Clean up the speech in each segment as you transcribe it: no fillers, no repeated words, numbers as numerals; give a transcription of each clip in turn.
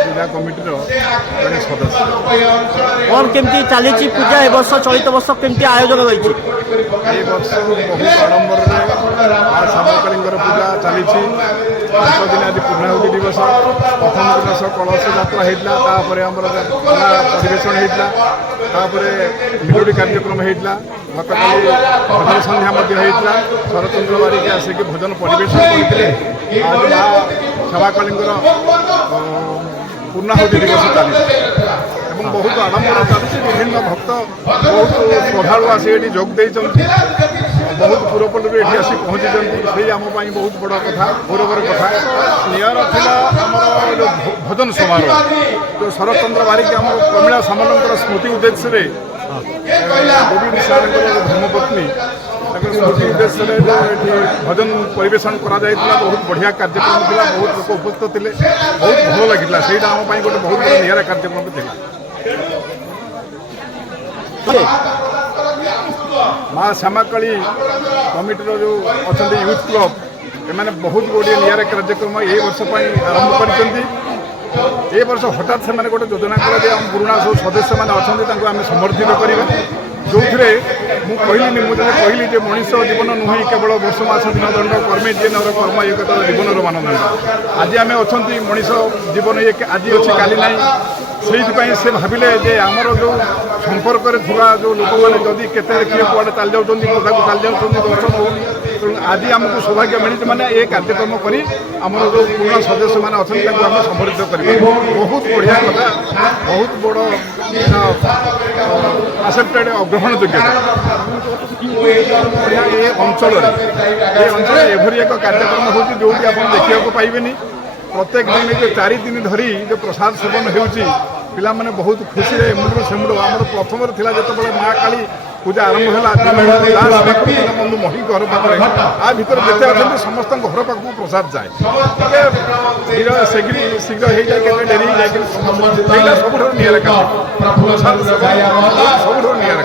पूजा committee जड़े सदस्य। कौन केमती चली पूजा ए वर्ष चलित वर्ष केमती आयोजन रही वर्ष बहुत आडंबर माँ श्यामाकाली पूजा चली 5 दिन आज पूर्णाहुति दिवस प्रथम दिन सब कलश यात्रा होता परिवेशन होता मेलोडी कार्यक्रम होता गतकाली भजन संध्या शरचंद्र बारिक आसिक भजन परिवेशन करते आज माँ श्यामाकाली पूर्णाहुति दिवस चली बहुत आडंबर चलती विभिन्न भक्त बहुत श्रद्धालु आसी जोग देते बहुत पूर्वपल्लू ये आसी पहुँची से आम बहुत बड़ कथा गौरवर कथा नियर था आमर भजन समारोह जो शरचंद्र बारिक आम प्रमीला सामल स्मृति उद्देश्य गोविंद सार धर्मपत्नी स्मृति उद्देश्य भजन परिवेशन करा बहुत बढ़िया कार्यक्रम था बहुत लोग उपस्थित थे बहुत भल लगे से आम गोटे बहुत बड़ा निरा कार्यक्रम था। माँ श्यामाकाली कमिटी जो अच्छा यूथ क्लब एम बहुत गोटे निरा कार्यक्रम ये वर्ष आरंभ कर वर्ष हठात से गोटे योजना कला पुराणा सब सदस्य मैंने अच्छा आम समर्थित करवा जो कहली मुझे कहली मनीष जीवन नुहे केवल वर्ष मास दिन दंड कर्मे जी नर कर्म एक जीवन मानदंड आज आम अच्छा मनीष जीवन ये आज अच्छी काली ना से भाविले जे आमर जो संपर्क जो लोक मैंने जदि केते किए कुआड़े चल जाऊँ कथा को चल जाऊँ दर्शन हो तेणु आज आमको सौभाग्य मिली मैंने ये कार्यक्रम करी आमर जो पुराना सदस्य मैंने अच्छा आम समर्थित कर बहुत बढ़िया कथा बहुत बड़ आसेप्टेड अग्रहण योग्य ये अंचल एभरी एक कार्यक्रम हो जो देखा पाइबेनी प्रत्येक दिन जो 4 दिन धरी जो प्रसाद सेवन होला मैंने बहुत खुशी एमुडू सेमुडू आम प्रथम जो माँ काली पूजा आरंभ है बंधु मही घर पाखे आ भर जिते अच्छा समस्त घर पाक प्रसाद जाए शीघ्र हो जाए डेरी जाए सब निरा प्रसाद सब निरा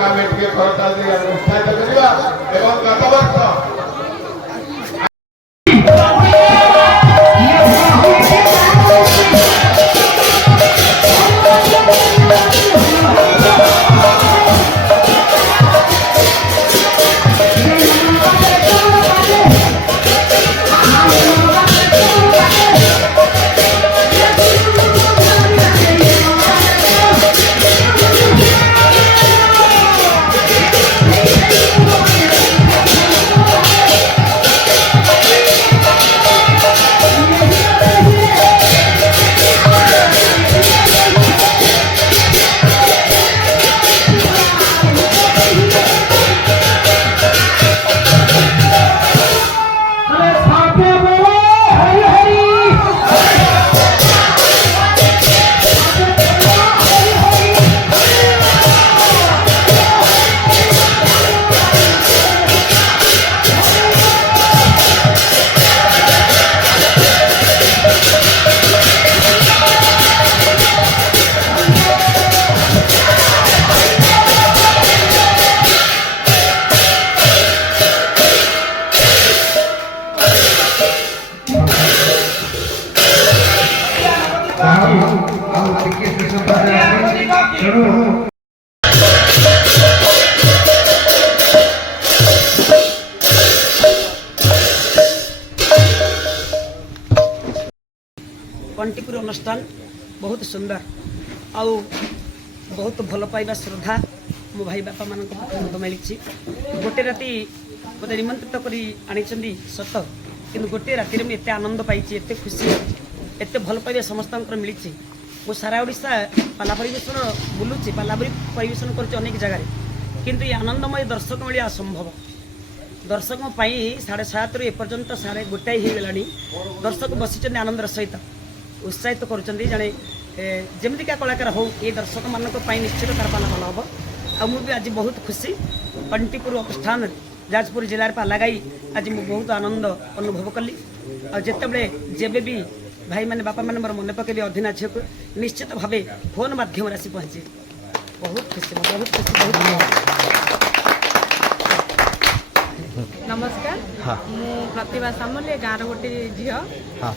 कंटीपुर अनुष्ठान बहुत सुंदर आउ बहुत भल पाइबा श्रद्धा मो भाई बापा मान मिली गोटे राति मत निमंत्रित कर आनी सत कि गोटे राति में एत आनंद पाई एत खुशी एत भल पाइबा समस्त मिली मो सारा ओडिशा पाला परिवेशन बुलूची पाला परिवेशन कर जगह किंतु ये आनंदमय दर्शक मिले असंभव दर्शक 7:30 एपर्यंत 1:30 हो गलानी दर्शक बसी आनंदर सहित उत्साहित कर जड़े जमीका कलाकार हो ये दर्शक मान निश्चित तार पाला भल हम आ मुझे आज बहुत खुशी कंटीपुर अनुष्ठान जाजपुर जिले में पाला गाई आज मुझे बहुत आनंद अनुभव कली आते जेबे भी भाई मैंने बापा मैंने मोर मन पकड़े अधीना झील को निश्चित भाव फोन मध्यम आसी पहुँचे बहुत खुशी बहुत खुशी बहुत नमस्कार हाँ। मु प्रतिभा सामल गाँव गोटे झील हाँ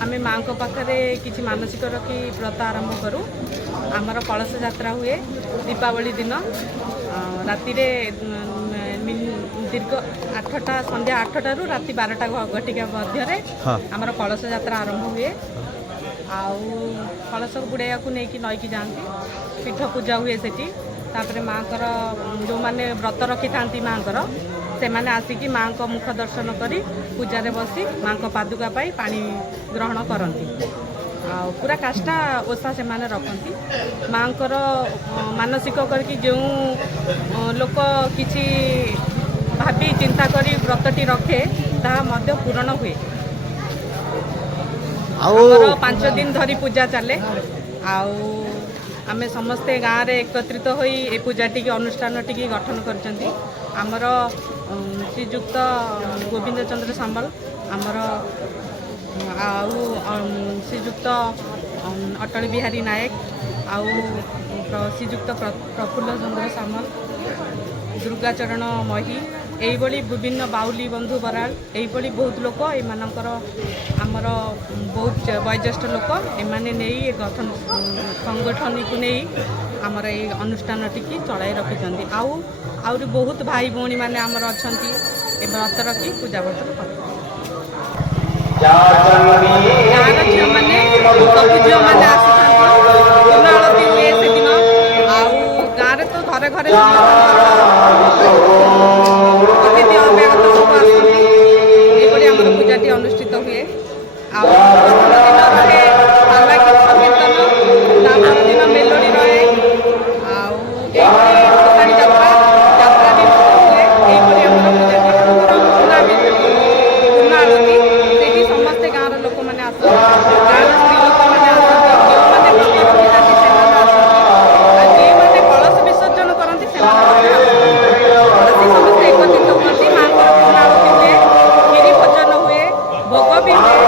आम माँ पाखे किसी मानसिक रखी व्रत आरंभ करूँ आमर कलश यात्रा हुए दीपावली दिन राति दीर्घ 8टा संध्या 8टारू राति 12टा घटिका मध्य हाँ। आमर कलश यात्रा आरंभ हुए आउ कलश बुड़ाइया को लेकिन नईकी जाती पीठ पूजा हुए सेठी तापरे माँ जो मैंने व्रत रखी था माँ से मैंने आसिकी माँ को मुख दर्शन करी पूजा रे बसी माँ को पादुका पाई पानी ग्रहण करती पूरा काष्टा ओषा से माने रखती माँ मानसिक करके जो लोक किसी भाभी चिंता करी व्रतटी रखे ताहा मध्य पूरण हुए आउ 5 दिन धरी पूजा चले आमे समस्ते गाँव रे एकत्रित होई ए पूजाटी की अनुष्ठान टी गठन करछंती आमर श्रीजुक्त गोविंद चंद्र सामल आमर आउ श्रीजुक्त अटल बिहारी नायक आउ श्रीजुक्त प्रफुल्ल चंद्र सामल दुर्गाचरण मही यही विभिन्न बाउली बंधु बराल यही बहुत लोक एमानकर आमर बहुत वयोज्येष्ठ लोक एमाने नहीं गठन संगठन को नहीं आमर ये अनुष्ठान टी चलाई रखिंट आउरी बहुत भाई भौणी मैंने आमर अच्छा व्रत रखी पूजा व्रत गाँव झील मैंने सब झील मैंने आसी हुए से दिन गाँव तो घरे घरे अतिथि अभ्यागत सब आसती आमर पूजाटी अनुष्ठित हुए प्रथम दिन रहे पाल्लाकी संकीर्तन तापर दिन मेलोडी रहे भसाणी यात्रा यात्रा दिन हुए यही आमर पूजाटी पूर्ण आलती से समस्ते गाँव लोक मैंने आसती गाँव स्त्री लोक मैंने आसती जो मैंने व्रत रखी था जे मैंने कलश विसर्जन करती समस्ते एकत्रित हुए माँ पूर्ण आलती हुए गिरी भोजन हुए भोग भी हुए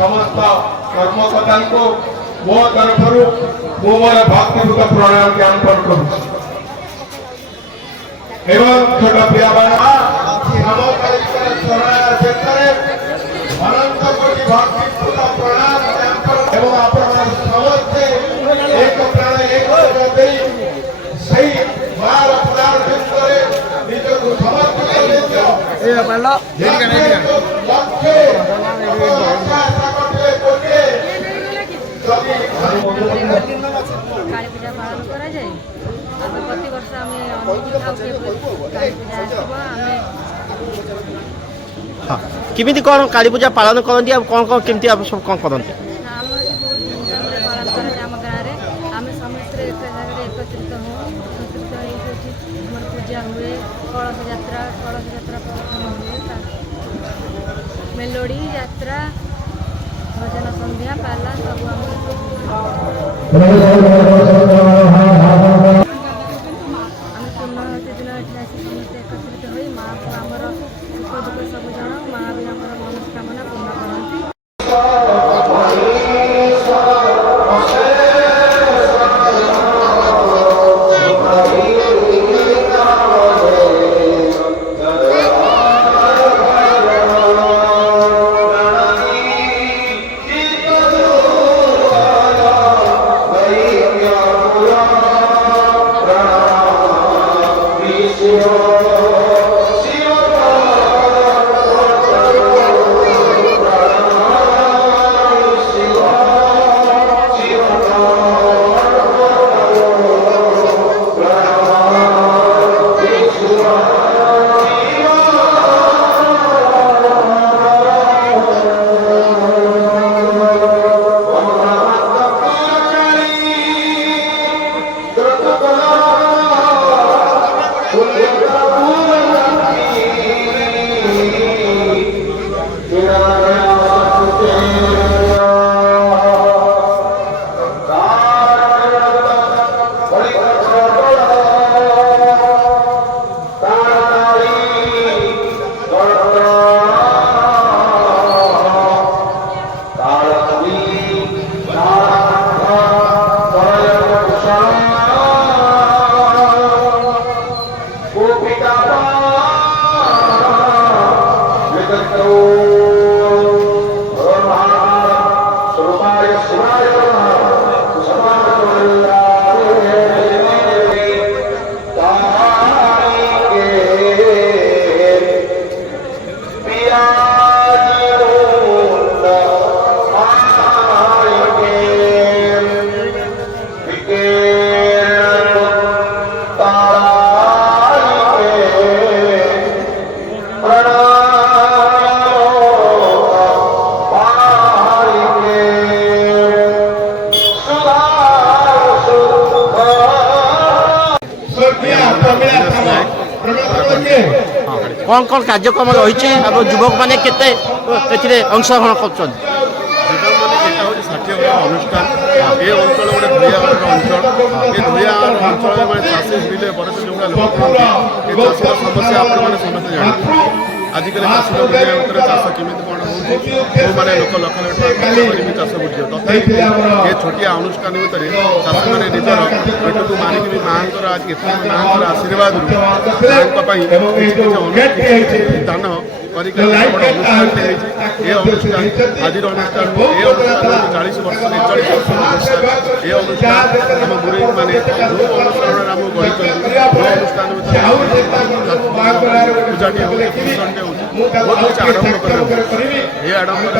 समस्त कर्मकर्ता को मो तरफ मो मोर भक्तिपूत प्रणाम ज्ञापन करूँ एवं छोट प्रिय अनंत कोटि भक्तिपूत प्रणाम ज्ञापन एवं आपण समस्ते एक प्राण एक सही मार प्राण भितर निजक समर्पित काली पूजा पालन करा जाए प्रति वर्ष आम काली पूजा हाँ किमिति कौन काली पूजा पालन करती कौन कौन केमती आप सब कौन करती पालन करा आम गाँव में आम समस्त एक जगह एकत्रित हो ଏଠି ଆମର ପୂଜା ହୁଏ, କଳସ ଯାତ୍ରା ପ୍ରଥମ ହୁଏ, ମେଲୋଡ଼ି ଯାତ୍ରା, ଭଜନ ସନ୍ଧ୍ୟା, ପାଲା ସବୁ ଆମର ଆମେ ପୂର୍ଣ୍ଣବତୀ ଦିନ ଏଠି ଆସି ସମସ୍ତେ ଏକତ୍ରିତ ହୋଇ ମାଆକୁ ଆମର ସୁଖ ଦୁଃଖ ସବୁ ଜଣାଉ। ମାଆ ବି ଆମର ମନସ୍କାମନା ପୂର୍ଣ୍ଣ କରନ୍ତି। कौन कौन कार्यक्रम रही युवक मैंने केते अंशग्रहण कर अनुष्ठान ये अंचल गोटे धुआर अंचल ये धुआर अंचल में चाषी भिड़े बड़े जो लोक ये चाषीर समस्या आपने समस्ते जानते आजिकल चाषी भितर चाष केमी कौन हो मैंने लोक लक्ष लक्ष टका चाष बुझे तथा ये छोटिया अनुष्ठान भितर चाषी मैंने निजर पेट को मानिक भी माँ आज माँ आशीर्वाद दान अनुष्ठान ये अनुष्ठान आज अनुष्ठान ये अनुष्ठान 40 वर्ष 41 वर्ष ये अनुष्ठान आम गुरु मैंने जो अनुसरण आम गढ़ी अनुष्ठान पूजाटी हो फंक्शनटे हो बहुत किसी आडम्बर कर ये आडम्बर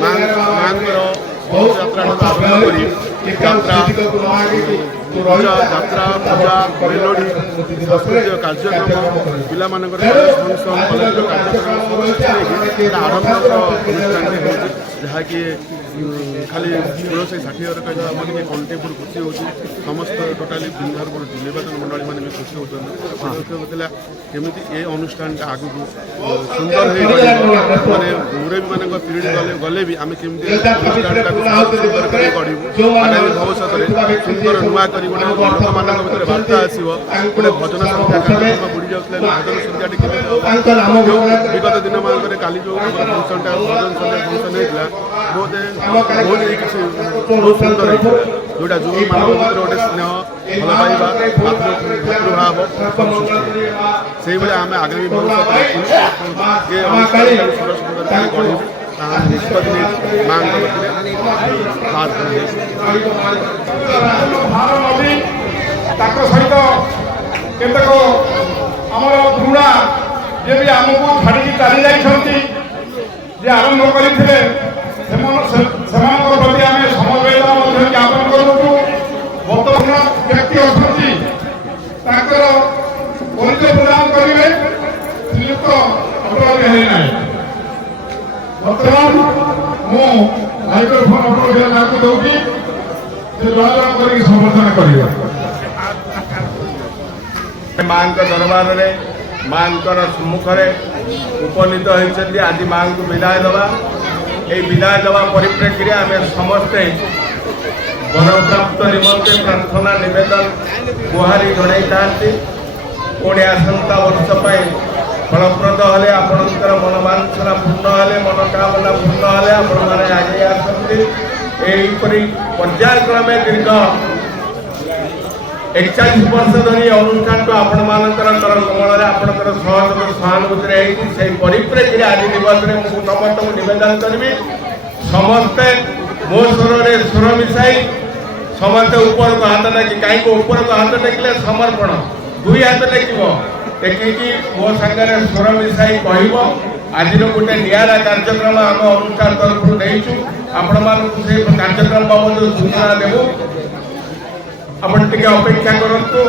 माँ बहुत यात्रा आरम्भ कर यात्रा पूजा मेलोडी सांस्कृतिक कार्यक्रम पिला फंक्शन कलेज कार्यक्रम आडम्बर अनुष्ठान जहाँकि खाली 1660 कहते कंटेपुर खुशी हो समस्त टोटाली बिंधारपुर निर्वाचन मंडली मैंने खुशी होता केमी ये अनुष्ठान आगू सुंदर मैंने मुरबी मान पीढ़ी गले भी आम केमी अनुष्ठान सुंदर कर गढ़ू आगामी भविष्य में सुंदर नुआ कर गोटे लोक मान बार्ता आसो गोटे भजन संध्या बुड़ी जाऊे भजन संध्याटी विगत दिन मान काली जो फंक्शनटा भजन संध्या फंक्शन होता बहुत किसी बहुत सुंदर जोटा युव मान गोटे स्नेह भल पाइबा मातृभाव से आम आगामी भविष्य ये अनुष्ठान सुंदर सुंदर गढ़ू निष्पत्ति माँ सहित केतक आमर पुणा जे भी आमको छाड़ी चली जाइए आरंभ करते प्रति आम समवेदना ज्ञापन करूँ बर्तमान व्यक्ति अच्छा परिचय प्रदान करेंगे श्रीयुक्त अटल बिहारी नायक बर्तमान मु माइक्रोफोन अटल बिहारी नायक को दूसरी जन जन कर संबोधन कर माँ दरबार में माँ सम्मुखें उपनीत होती आज माँ को विदाय दवा ये विदाय दवा परिप्रेक्षी आम समस्ते वरप्राप्त निमंते प्रार्थना निवेदन गुहारी जड़ाई था पुणी आसंता वर्ष फलप्रद हेले आपणकर मनोवांछना पूर्ण हेले मनोकामना पूर्ण हेले आपण मैंने आगे आसती यहीपरी पर्यायक्रमे दीर्घ 41 वर्ष धरी अनुष्ठान को आपण मानकर कमल आपणकर सहयोग सहानुभूति से परिप्रेक्षी आज दिवस में मुझे समस्त को निवेदन करी समस्ते मो स्वर में स्वर मिसाई समस्ते ऊपर को हाथ टेकी कहीं ऊपर को हाथ टेकिले समर्पण दुई हाथ टेकिब टेकिकी मो सागर स्वर मिसाई कह आज गोटे निरा कार्यक्रम आम अनुष्ठान तरफ नहीं आपण मानक से कार्यक्रम बाबद सूचना देवु अपन टिके अपेक्षा करंतु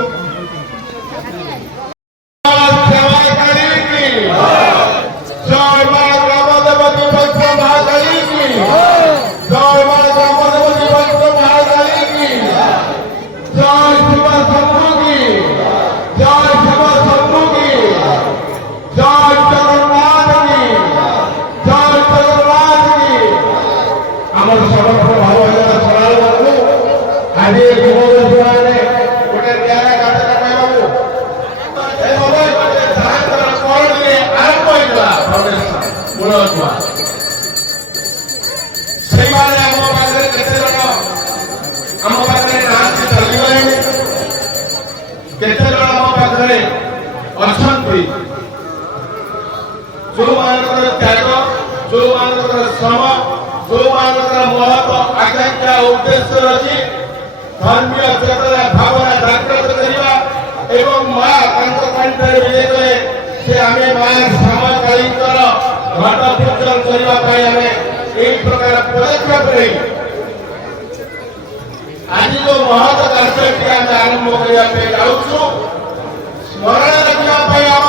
जो मानकर त्याग जो मानकर श्रम जो मानकर महत्व आकांक्षा उद्देश्य रही धर्मीय चेतना भावना जागृत करवा एवं माँ कंठरे विजय करे से आम माँ समकालीकर घट पूजन करने एक प्रकार पदक्षेप नहीं आज जो महत्व कार्यक्रम आम आरंभ करने जाऊँ स्मरण रखा आम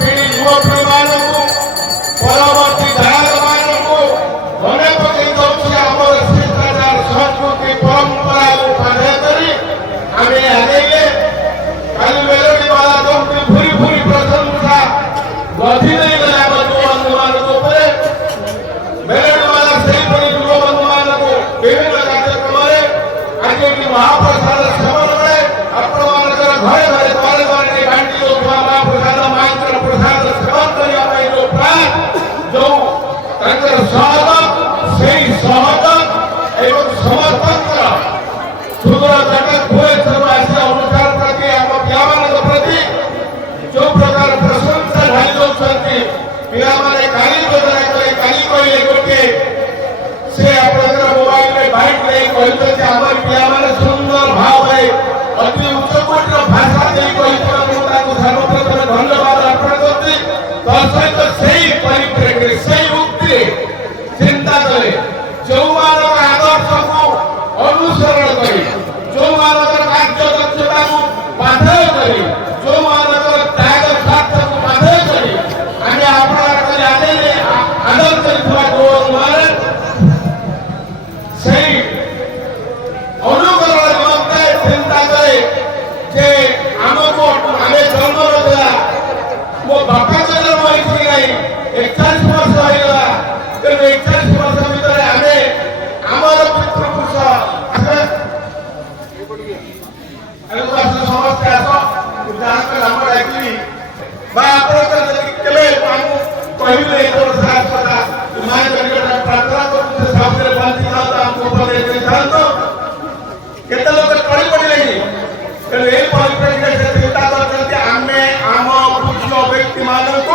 पीढ़ी युवपीढ़ी मानू परवर्ती धार मानू मने पकई दौर आम शिष्टाचार संस्कृति परंपरा को बाध्य करी आम आगे कल मेलोडी वाला तो भूरी भूरी प्रशंसा गति नहीं गला युवा बंधु मान मेलोडी वाला से युवा बंधु मान विभिन्न कार्यक्रम आज महाप्रसाद सेवन में आपण घरे घरे द्वारे द्वारे बांटी महाप्रसाद मांकर प्रसाद सेवन करने जो प्राण जो सहयोग से सहयोग एवं समर्पण सुदूर जगत भुवनेश्वर आसी अनुष्ठान प्रति आम पिला प्रति जो प्रकार प्रशंसा ढाली दौरान पिला काली योजना कले काली कहले गोटे से आप मोबाइल में बाइक नहीं कहते आम पिला सुंदर भाव अति उच्चकोटर भाषा सर्वप्रथम धन्यवाद अर्पण करती सहित से परिप्रेक्षी से उक्ति चिंता करे जो मानक आदर्श को अनुसरण करी जो मानक कार्य दक्षता को बाध्य करी जो मानक त्याग स्वार्थ को बाध्य करी आगे आपण आदर करथिबा गौरव से अनुकरण निमंते चिंता करे जे आमको आमे जन्म रखला मो बापा जन्म होइछि नाही 41 वर्ष होइला ते 41 वर्ष भीतर आमे हमर पुत्र पुरुष समस्या तो उदाहरण हम डाकली बा आपण केले हम पहिले एक साथ पता मां जगत प्रार्थना करते सामने बांधी था हमको परे दे जानतो केते लोग टळी पडले ए परिप्रेक्षी से चिंता करते आमे आम पूज्य व्यक्ति मानक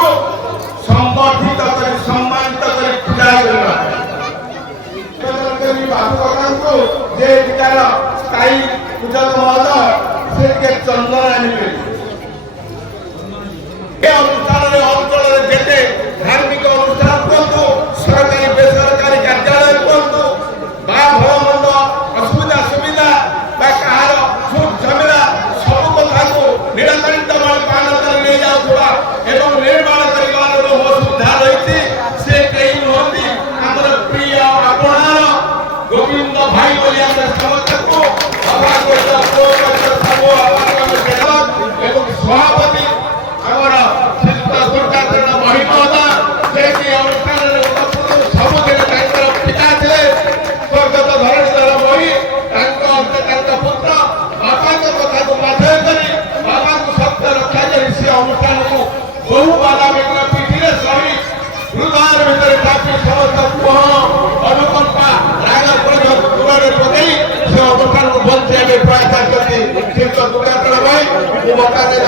संबर्धित कर सम्मानित कर पूजा करना बाबू को जे विकार स्थायी पूजा महल से के चंदन आनिबे ए अनुष्ठान अंचल जेते धार्मिक अनुष्ठान को सरकारी बेसरकारी कार्यालय को बा भल मंद असुविधा सुविधा बा कहार छूट झमेला सब कथा को निराकरित पालन कर ले जाउथबा एवं निर्माण करिवार जो सुविधा रही से कई नहती हमर प्रिय आपणार गोविंद भाई बोलिया समस्त को अभाग को सब एवं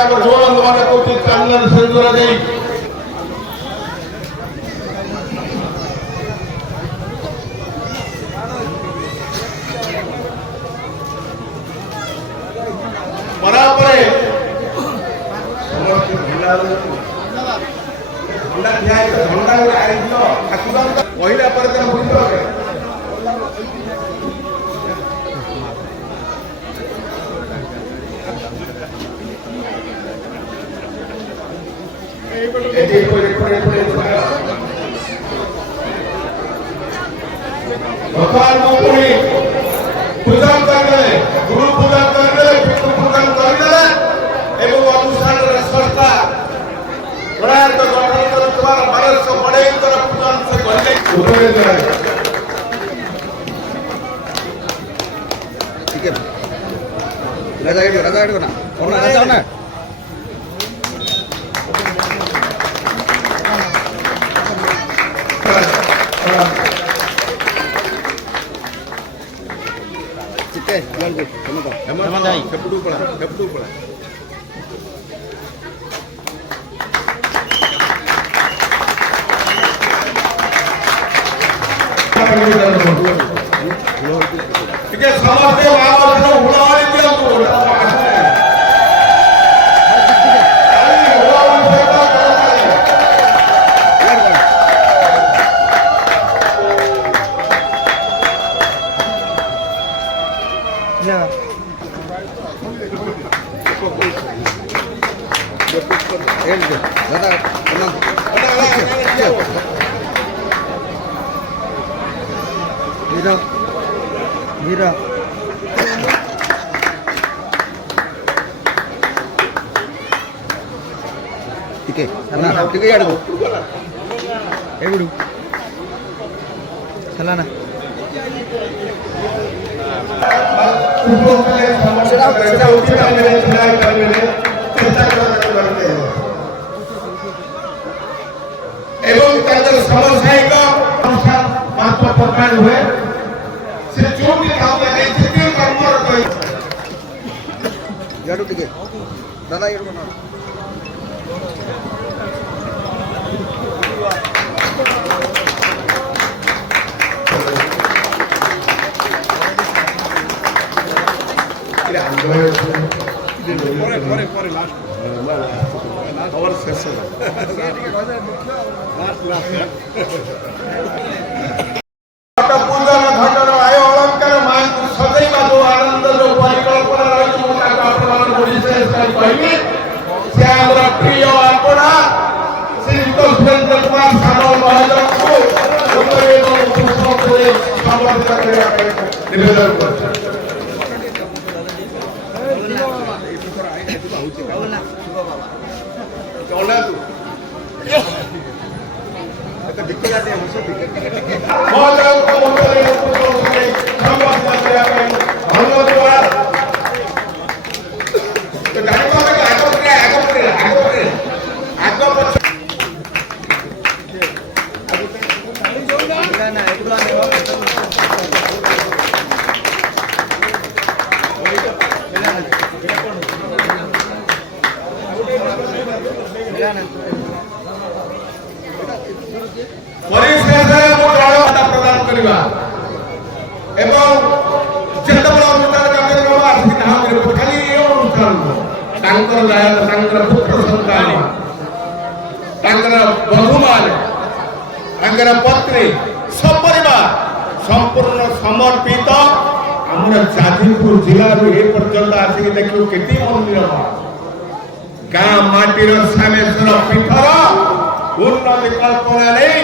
ଆମର ଯୁବବନ୍ଧୁମାନେ କହୁଛି ଚାନ୍ଦନ ସିନ୍ଦୁର ଦେଇ ବରାବର କହିଲା ପରେ ତାର भगवान को पूरी पूजा करले गुरु पूजा करले पितृ पूजा करले एवं अनुष्ठान संस्था प्रयात गठन करथवा भारत बड़े तर पूजा से करले उठे जाए ठीक है राजा ना और ना ठीक है समझते महाभारत हुड़ावाड़ी दिया वीरा ठीक है ठीक है यार एवडू चला ना एवं तांकर सामुदायिक अनुष्ठान महत्व प्रदान हुए से जो भी काम करे जितने कर्म करे यार ठीक है दादा यार बना ପରେ ଲାଷ୍ଟ ଖବର ଶେଷ पूजन घटन आय अलंकार मां सदैव जो आनंद जो परिकल्पना रही ମୁଁ ତାକୁ ଆପଣମାନଙ୍କୁ ବିଶେଷ କରି କହିବି ସେ ଆମର ପ୍ରିୟ ଆପଣା ଶ୍ରୀଯୁକ୍ତ ସୁରେନ୍ଦ୍ର କୁମାର ସାମଲ ମହୋଦୟଙ୍କୁ ସୁନ୍ଦର ଏବଂ ପୁଷ୍ପରେ ସମର୍ପିତ କରିବା ପାଇଁ ନିବେଦନ କରୁଛି प्रदान करवा एवं जेतेबेले अनुष्ठान कार्यक्रम आसिक नाम करे खाली ए अनुष्ठान तांकर पुत्र संतान तांकर बधुमान तांकर पत्नी सपरिवार संपूर्ण समर्पित हमर जाजपुर जिला रो ए पर्यंत आसिक देखियो केती मंदिर गाँ माटीर सामेश्वर पीठर उन्नति कल्पना नहीं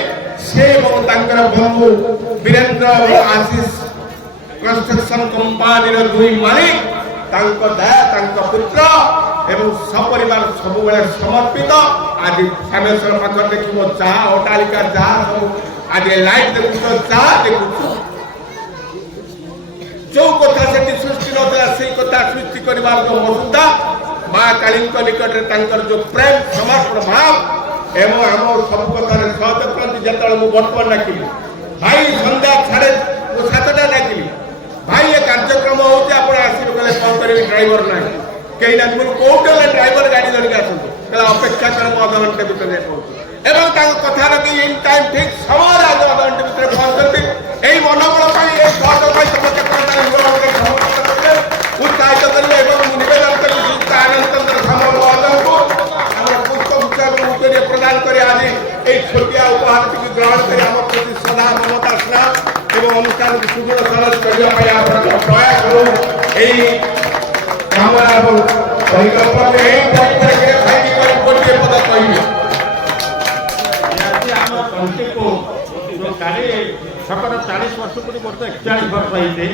से बंधु वीरेंद्र आशीष कंस्ट्रक्शन कंपानी दुई मालिक दया पुत्र एवं सपरिवार सब समर्पित आज सामेश्वर पाखर देख चा अटालिका चा सब आज लाइट देखु चा देखु जो कथा से सृष्टि नता से कथा सृष्टि करवार जो मसुदा माँ काली निकट में जो प्रेम समर्पण भाव एवं आम सब कथार सहयोग करती जो बर्तमान डाकिली भाई सन्ध्या 7:30 डाकिली भाई ये कार्यक्रम होती आप आसवे कौन करेंगे ड्राइवर ना कहीं ना कौटे ड्राइवर गाड़ी धरिक आसतु अपेक्षा कर अधघंटे भितर पहुँचु कथा रखी इन टाइम ठीक समय अधघंटे भितर पहुँचती यही मनोबल उत्साहित करेंगे निवेदन करें आनंद सामल को प्रदान कर आज ये छोटिया उपहार टी ग्रहण कर आम प्रति सदा ममता स्नेह एवं अनुष्ठान को सुदृढ़ सरल करने प्रयास करूँ यही कामना परिकल्पना गोटे पद कह छकर 40 वर्ष पूरी वर्ष 41 वर्ष होते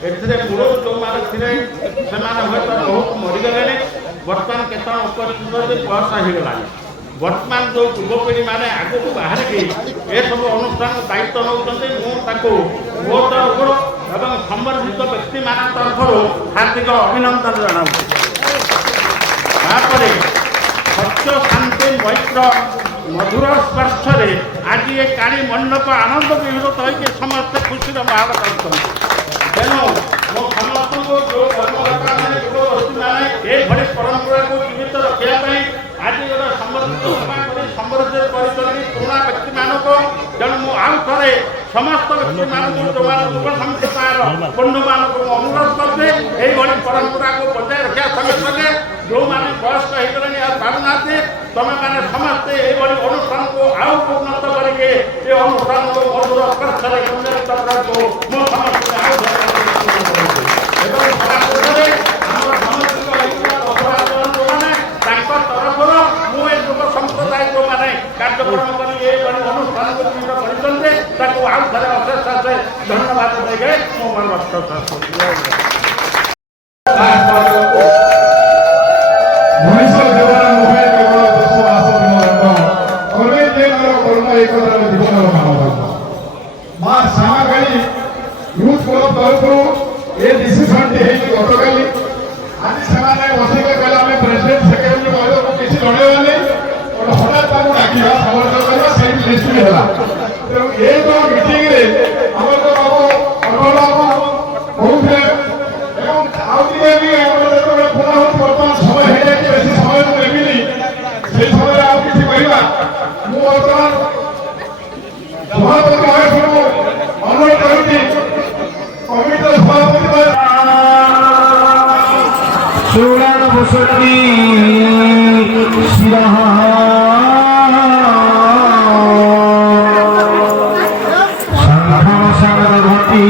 मूल जो मैंने थे से बहुत मरीगले बर्तमान केत उपस्थित बयस होगला बर्तमान जो युवपीढ़ी मैंने आग को बाहर की ए सब अनुष्ठान दायित्व नौ मो तरफ एवं संबर्धित व्यक्ति मान तरफ हार्दिक अभिनंदन जनाऊँ सत्य शांति मैत्र मधुर स्पर्श आज ये काली मंडप आनंद विहित होकर समस्ते खुशी माहौल कर तेणु मो समस्त जो कर्मकर्ता मैंने ये परंपरा को जीवित रखापी आज गोटे संबर्धित संबर्धित पुराणा व्यक्ति मानक तेणु मुझे समस्त व्यक्ति मानक जो युव संस्थार बंधु मानक अनुरोध करते यही परंपरा को बजाय रखा संगे संगे जो मैंने वयस्क होगले पाना तुम मैंने समस्ते ये अनुष्ठान को आउ उन्नत करके ये अनुष्ठान को मधुर स्पर्श मो समस्त तरफ मुझे युव संप्रदाय जो मैंने कार्यक्रम कर अनुष्ठान को आउ थे अशेष धन्यवाद देखे मो मन माँ श्यामाकाली यूथ क्लब तरफ ये डिसीजन गतकाली आज से बसैक आम प्रेसिडेंट सेक्रेटरी महोदय को किसी जनवानी हठात डाक समर्थन करवा से निष्पत्ति है तेणु ये जो मीटिंग आम कहते पुनः बर्तमान समय हो जाए बेसी समय देवी से समय आउ कि कहवा बर्तमान सभापति अनुरोध करुच्ची कमिटर सभापति सुरान बसती संघ सागर घटी